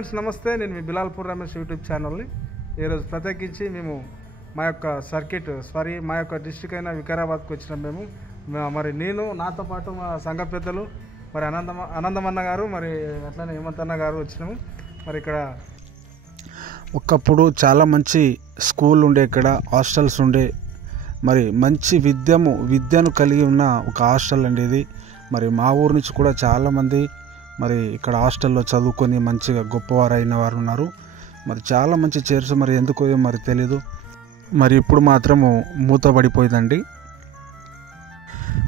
Friends నమస్తే, నేను మీ Bilalpur Ramesh YouTube ఛానల్ని ఈరోజు ప్రత్యేకించి మేము మా యొక్క మా యొక్క డిస్ట్రిక్ట్ అయిన వికారాబాద్కి వచ్చినాం. మరి నేను నాతో పాటు మా సంఘ పెద్దలు మరి ఆనందమన్న గారు మరి అట్లనే హేమంతన్న గారు వచ్చినాము. మరి ఇక్కడ ఒకప్పుడు చాలా మంచి స్కూల్ ఉండే, ఇక్కడ హాస్టల్స్ ఉండే, మరి మంచి విద్యను కలిగి ఉన్న ఒక హాస్టల్ అండి ఇది. మరి మా ఊరు నుంచి కూడా చాలామంది మరి ఇక్కడ హాస్టల్లో చదువుకొని మంచిగా గొప్పవారు అయిన వారు ఉన్నారు. మరి చాలా మంచి చైర్స్, మరి ఎందుకో మరి తెలీదు, మరి ఇప్పుడు మాత్రము మూతబడిపోయిందండి.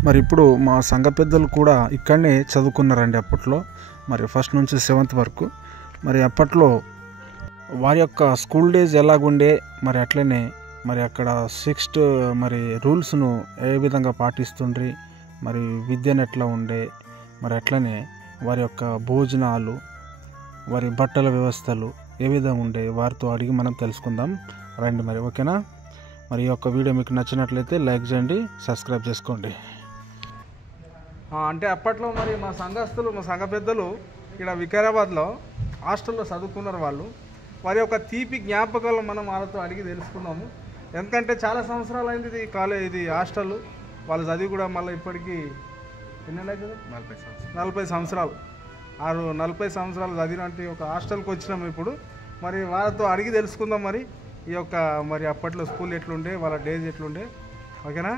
మరి ఇప్పుడు మా సంఘ పెద్దలు కూడా ఇక్కడనే చదువుకున్నారండి అప్పట్లో, మరి ఫస్ట్ నుంచి 7th వరకు. మరి అప్పట్లో వారి యొక్క స్కూల్ డేస్ ఎలాగుండే, మరి అట్లనే మరి అక్కడ 6th మరి రూల్స్ను ఏ విధంగా పాటిస్తుండ్రి, మరి విద్యను ఎట్లా ఉండే, మరి అట్లనే వారి యొక్క భోజనాలు, వారి బట్టల వ్యవస్థలు ఏ విధంగా ఉండే వారితో అడిగి మనం తెలుసుకుందాం రండి. మరి ఓకేనా? మరి ఈ యొక్క వీడియో మీకు నచ్చినట్లయితే లైక్ చేయండి, సబ్స్క్రైబ్ చేసుకోండి. అంటే అప్పట్లో మరి మా సంఘ పెద్దలు ఇక్కడ వికారాబాద్లో హాస్టల్లో చదువుకున్నారు. వారి యొక్క తీపి జ్ఞాపకాలు మనం వాళ్ళతో అడిగి తెలుసుకుందాము. ఎందుకంటే చాలా సంవత్సరాలు అయింది ఇది హాస్టల్. వాళ్ళు చదివి కూడా మళ్ళీ ఇప్పటికీ ఎన్ని అవుతుంది, 40 సంవత్సరాలు 40 సంవత్సరాలు చదివినట్టు ఒక హాస్టల్కి వచ్చినాము ఇప్పుడు. మరి వాళ్ళతో అడిగి తెలుసుకుందాం మరి ఈ యొక్క మరి అప్పట్లో స్కూల్ ఎట్లుండే, వాళ్ళ డేస్ ఎట్లుండే. ఓకేనా?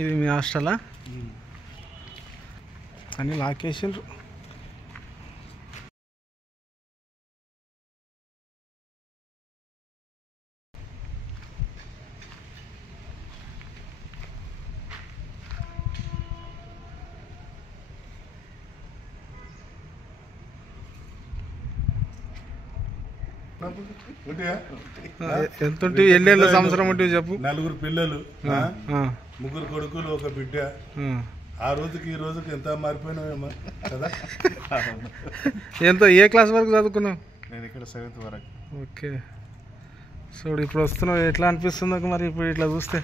ఇది మీ హాస్టలా అని లాకేసిండ్రు. ఎంత ఎన్నేళ్ళ సంవత్సరం ఉంటుంది చెప్పు? 4 పిల్లలు, 3 కొడుకులు, 1 బిడ్డ. ఆ రోజుకి ఈ రోజుకి ఎంత మారిపోయినామేమో కదా. ఏ క్లాస్ వరకు చదువుకున్నావు? నేను ఇక్కడ 7th వరకు. ఓకే. సో ఇప్పుడు వస్తున్నావు, ఎట్లా అనిపిస్తుంది మరి ఇప్పుడు ఇట్లా చూస్తే?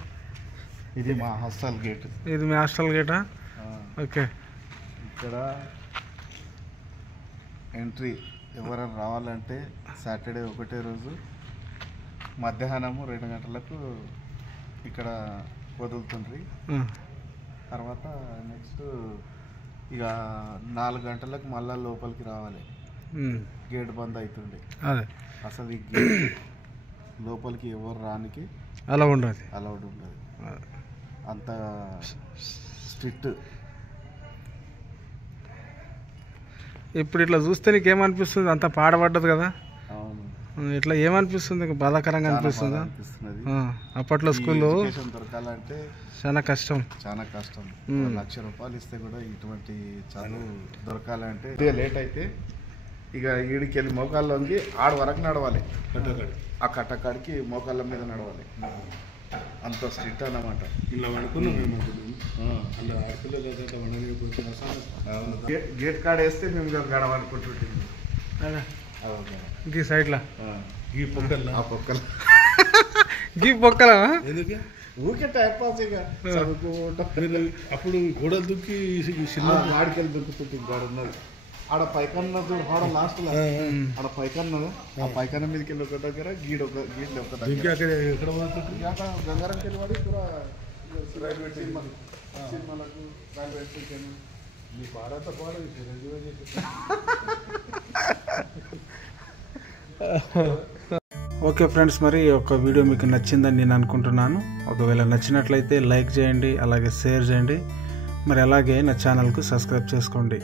ఇది మా హాస్టల్ గేట్. ఇది మీ హాస్టల్ గేటా? ఓకే. ఇక్కడ ఎంట్రీ ఎవరైనా రావాలంటే సాటర్డే ఒకటే రోజు మధ్యాహ్నము 2 గంటలకు ఇక్కడ వదులుతుండ్రి. తర్వాత నెక్స్ట్ ఇక 4 గంటలకు మళ్ళీ లోపలికి రావాలి. గేట్ బంద్ అవుతుండే. అసలు ఈ గేట్ లోపలికి ఎవరు రానికి అలౌడ్ ఉండదు. అంత స్ట్రిక్ట్. ఇప్పుడు ఇట్లా చూస్తే నీకేమనిపిస్తుంది? అంత పాడబడ్డది కదా. అవును. ఇట్లా ఏమనిపిస్తుంది? బాధాకరంగా అనిపిస్తుందా? అప్పట్లో స్కూల్లో దొరకాలంటే చాలా కష్టం. 1,00,000 రూపాయలు ఇస్తే కూడా ఇటువంటి చదువు దొరకాలంటే లేట్ అయితే ఇక ఈడికి వెళ్ళి మోకాళ్ళ వంగి ఆడ వరకు నడవాలి, కట్టకాడి ఆ కట్టకాడికి మోకాళ్ళ మీద నడవాలి, అంత స్ట్రిక్ట్ అన్నమాట. ఇలా వండుకున్నాం మేము అలా ఆడపిల్లలు ఏదంటే వండని గేట్ కాడ వేస్తే మేము గడవనుకుంటుంటుంది గీ సైడ్లో ఈ పొక్కల్లా ఆ పొక్కలు గీ పొక్కల ఎందుకే ఊరికే టైం పాస్ ఇక చదువుకుంటాం. మీరు అప్పుడు గోడలు దుక్కి చిన్న ఆడికెళ్ళి దొరుకుతుంది గాడు ఉన్నది ఆడ పైకన్న చూడు ఆడ లాస్ట్లో ఆడ పైకన్నది, ఆ పైకన్న మీదకి వెళ్ళి ఒక దగ్గర గీడు ఒక గీడ్లు ఒక దుక్కి దగ్గర అక్కడ ఎక్కడ పోతుంది గంగారంకి వెళ్ళి వాడి కూడా రైల్వే సినిమాలకు రైల్వే స్టేషన్ మీ పాడంతా పాడు రైల్వే చేసి ఓకే ఫ్రెండ్స్, మరి ఒక వీడియో మీకు నచ్చిందని నేను అనుకుంటున్నాను. ఒకవేళ నచ్చినట్లయితే లైక్ చేయండి, అలాగే షేర్ చేయండి, మరి అలాగే నా ఛానల్కు సబ్స్క్రైబ్ చేసుకోండి.